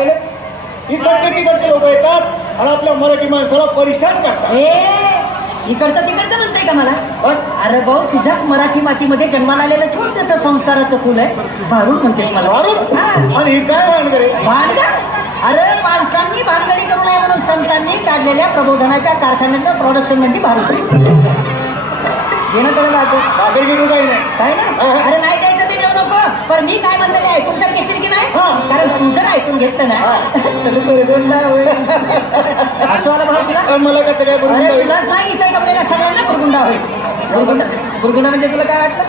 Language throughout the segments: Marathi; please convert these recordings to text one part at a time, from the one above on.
इकडचे लोक येतात आणि आपल्या मराठी माणसाला परेशान करतात. इकडचं तिकडचं म्हणताय का मला? अरे भाऊ, तुझ्याच मराठी मातीमध्ये जन्माला आलेलं छोटंसं संस्काराचं फुल आहे, भारूड म्हणते मला. आणि ही काय भानगड? भानगड? अरे माणसांनी भानगडी करू नये म्हणून संतांनी काढलेल्या प्रबोधनाच्या कारखान्याचं प्रोडक्शन म्हणजे भारूड. घेणं थोडं काही नाही. काय ना? अरे नाही द्यायचं ते देऊ नको. पण मी काय म्हणतो ते ऐकून तर घेतील की नाही? कारण तू जर ऐकून घेतलं ना असं आला भाऊ तुला. मला कसं काय तुलाच नाही, इथं आपल्याला सगळ्यांना बुरगुंडा होईल. बुरगुंडा म्हणजे तुला काय वाटलं?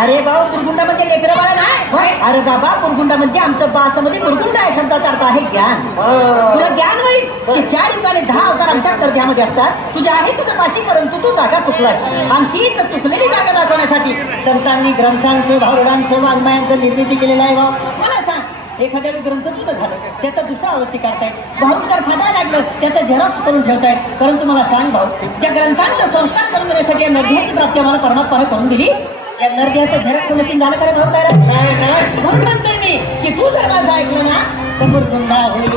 अरे भाऊ, बुरगुंडा म्हणजे लेकरं बाळा नाही. अरे बाबा, बुरगुंडा म्हणजे आमचं बासमध्ये बुरगुंडा आहे शब्दाचा अर्थ आहे ज्ञान. तुला ज्ञान होईल की 4 युगाने 10 अवतार आमच्या दर्जामध्ये असतात. तुझ्या आहे तुझं पाशी, परंतु तू जागा चुकलास. आणि तीच चुकलेली जागा दाखवण्यासाठी संतांनी ग्रंथांचं, भारुडांचं, वाङ्मयांचं निर्मिती केलेलं आहे. भाऊ मला सांग, एखाद्या ग्रंथ तुझं झालं, त्याचा दुसरा आवृत्ती काढतायत, भारूडकार फाटायला लागलं, त्याचं झेरॉक्स करून ठेवतायत. परंतु मला सांग भाऊ, ज्या ग्रंथांचा संस्कार करून देण्यासाठी या नरदेहाची प्राप्ती आम्हाला परमात्माने करून दिली, या नरदेहाचं झेरॉक्स करून झालं का रे भाऊ? काय म्हणून म्हणतोय मी की तू जर माझं ऐकलं ना तर बुरगुंडा होईल.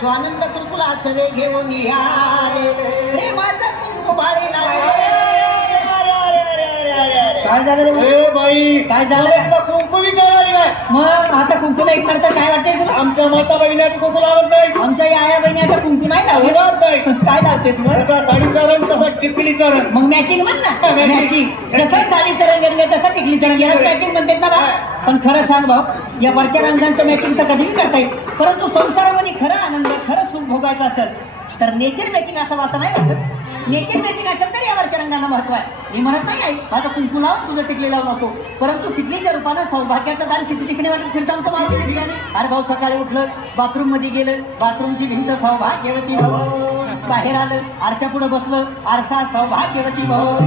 स्वानंद कुंकुलाचं वे घेऊन आले, प्रेमाचं कुंकू बाळे लागले. काय झालं रे बाई? काय झालं? कुंकू बी करायला नाही. मग आता कुंकू नाही करता काय वाटतंय तुला? आमच्या माता बहिण्याचं कुंकू लावत नाही. आमच्या आया बहिणी आता कुंकू नाही लावत नाही. काय लावते तुला? साडीचा रंग तसा टिकलीचा रंग. मग मॅचिंग म्हण ना. मॅचिंग जसं साडीचं रंग घेतलं तसं टिकलीचं रंग याला मॅचिंग म्हणतात ना बा. पण खरं सांग भाऊ, या वरच्या रंगांचं मॅचिंग तर कधीही करता येईल, परंतु संसारामध्ये खरं आनंद, खरं सुख भोगायचं असेल तर नेचर मॅचिंग असं वाटत नाही वाटत. नेचर मॅचिंग असेल तर या वरच्या रंगांना महत्व आहे. मी म्हणत नाही आई माझं कुंकू लावून तुझं टिकली लावू नको, परंतु टिकलीच्या रूपानं सौभाग्याचं दान किती टिकणे वाटत शिरतांचं माणूस. अरे भाऊ, सकाळी उठलं, बाथरूम मध्ये गेलं, बाथरूमची भिंत सौभाग्यवती भव. बाहेर आलं, आरशा पुढे बसलं, आरसा सौभाग्यवती भव.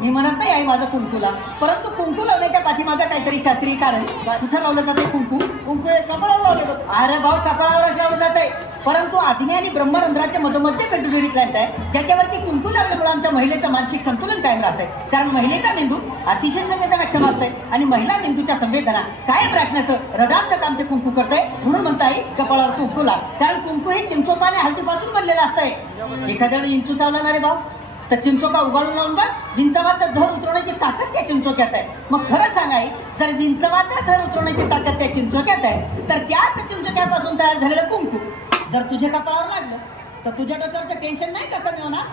मी म्हणत नाही आई माझं कुंकू लाव, परंतु कुंकू लावण्याच्या पाठीमागं काहीतरी शास्त्रीय कारण. कुठं लावलं जाते कुंकू? कुंकू कपाळावर लावलं जातं. अरे भाऊ, कपाळावरच लावलं जात आहे, परंतु आग्नेय आणि ब्रह्मरंध्राच्या मधोमध्य पेट्युटरी ग्लँड आहे, ज्याच्यावरती कुंकू लावल्यामुळे आमच्या महिलेचं मानसिक संतुलन कायम राहत आहे. कारण महिलेचा मेंदू अतिशय संवेदनाक्षम असते आणि महिला मेंदूच्या संवेदना कायम राखण्याचं रडारचं काम ते कुंकू करतंय. म्हणून म्हणता येईल कपाळावर कुंकू लाव, कारण कुंकू हे चिंचोका आणि हळदीपासून बनलेलं असतंय. एखाद्या वेळी इंचू चावला ना रे भाऊ तर चिंचोका उगाळून लावून बघ, विंचवाचा धर उतरवण्याची ताकद त्या चिंचोक्यात आहे. मग खरं सांगाय, जर विंचवाचा धर उतरवण्याची ताकद त्या चिंचोक्यात आहे तर त्याच चिंचोक्यापासून तयार झालेलं कुंकू जर तुझ्या कपाळावर लागलं तर तुझ्या डोक्यावरचं टेन्शन नाही का कमी होणार?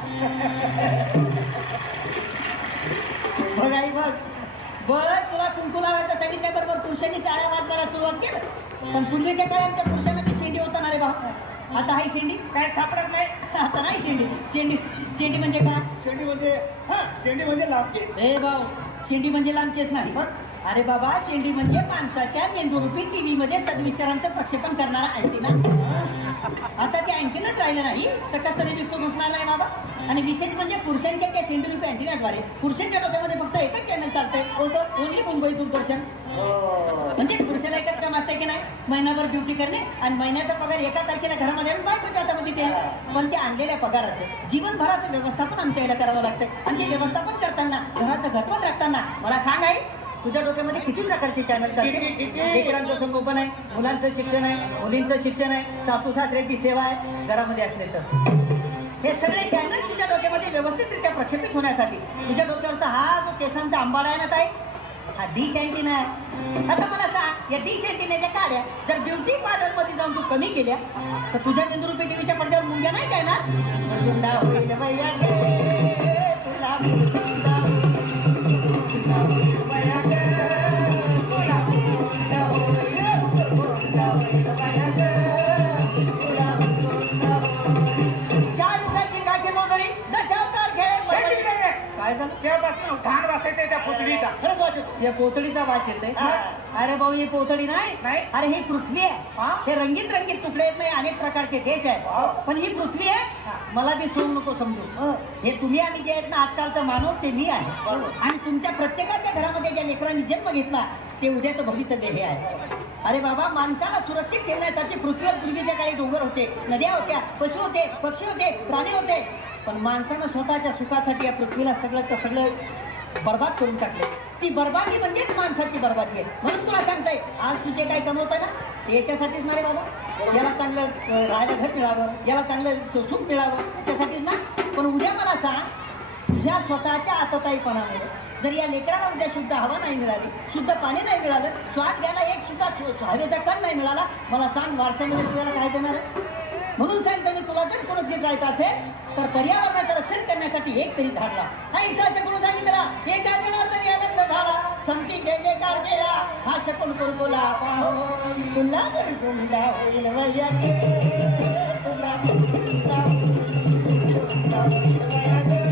बघ आई बघ, तुला कुंकू लावायचं सांगितल्याबरोबर पुरुषांनी टाळ्या वाजवायला सुरुवात केलं. पण पूर्वीच्या काळी आमच्या पुरुषांना ती शेंडी होता ना रे भाऊ. आता हाय शेंडी काय सापडत नाही. आता नाही शेंडी. शेंडी म्हणजे काय? शेंडी म्हणजे लांबके. ए भाऊ, शेंडी म्हणजे लांबकेच नाही. अरे बाबा, शेंडी म्हणजे माणसाच्या मेंदूरूपी टीव्ही मध्ये सद्विचारांचं प्रक्षेपण करणारा अँटिना. आता ते अँटिनाच राहिलं नाही तर कसं तरी विश्व घुसणार नाही बाबा. आणि विशेष म्हणजे पुरुषांच्या त्या शेंडूरूपी अँटिनाद्वारे पुरुषांच्या डोक्यामध्ये फक्त एकच चॅनल चालतंय, ओनली मुंबई दूरदर्शन. म्हणजे पुरुषाला एकच काम असतंय की नाही, महिनाभर ड्युटी करणे आणि महिन्याचा पगार एका तारखेला घरामध्ये बायकोच्या हातामध्ये द्यायला. पण त्या आणलेल्या पगाराचं जीवनभराचं व्यवस्थापन आमच्या याला करावं लागतंय. आणि ते व्यवस्थापन करताना, घराचं घरपण राखताना मला सांग आई, तुझ्या डोक्यामध्ये किती प्रकारचे चॅनल चालते? लेकरांचं संगोपन आहे, मुलांचं शिक्षण आहे, मुलींचं शिक्षण आहे, सासू सासऱ्याची सेवा आहे घरामध्ये असले तर. हे सगळे चॅनल तुझ्या डोक्यामध्ये व्यवस्थितरित्या प्रक्षेपित होण्यासाठी तुझ्या डोक्यावरचा हा जो केसांचा आंबाडा आहे ना ताई, हा डिश अँटिना आहे. आता मला सांग, या डिश अँटिनाच्या काड्या जर ब्युटी पार्लर मध्ये जाऊन तू कमी केल्या तर तुझ्या मेंदूरूपी टीव्हीच्या पडद्यावर मुंग्या नाही काय ना? या पोतडीचा वास येतोय हा. अरे भाऊ ही पोतडी नाही नाही. अरे ही पृथ्वी आहे हे रंगीत रंगीत तुकडे आहेत नाही अनेक प्रकारचे देश आहेत पण ही पृथ्वी आहे मला बी सोंग नको समजू हे तुम्ही आणि जे आहेत ना आजकालचा माणूस ते मी आहे आणि तुमच्या प्रत्येकाच्या घरामध्ये ज्या लेकरांनी जन्म घेतला ते उद्याचं भवितव्य हे आहे अरे बाबा माणसाला सुरक्षित ठेवण्यासाठी पृथ्वीवर पूर्वीचे काही डोंगर होते नद्या होत्या पशु होते पक्षी होते प्राणी होते पण माणसानं स्वतःच्या सुखासाठी या पृथ्वीला सगळं बर्बाद करून टाकले ती बर्बादी म्हणजेच माणसाची बर्बादी आहे म्हणून तुला सांगताय आज तुझे काय कमवतं ना ते याच्यासाठीच ना रे बाबा याला चांगलं राहायला घर मिळावं याला चांगलं सुख मिळावं त्यासाठीच ना पण उद्या मला सांग तुझ्या स्वतःच्या आतताईपणामुळे जर या लेकराला उद्या शुद्ध हवा नाही मिळाली शुद्ध पाणी नाही मिळालं श्वास घ्यायला एक सुद्धा हवेचा कण नाही मिळाला मला सांग वारशामध्ये तुला काय देणार आहे म्हणून सांगतो मी तुला जर सुरक्षित राहायचं असेल तर पर्यावरणाचं रक्षण करण्यासाठी एक तरी झाड लाव हा इतिहास कोणी सांगितला एका जनार्दनी आनंद झाला संती जय जयकार केला हा शकून कुरकुला तुला कुरकुला होईल वैयाचे तुला कुरकुला होईल वैयाचे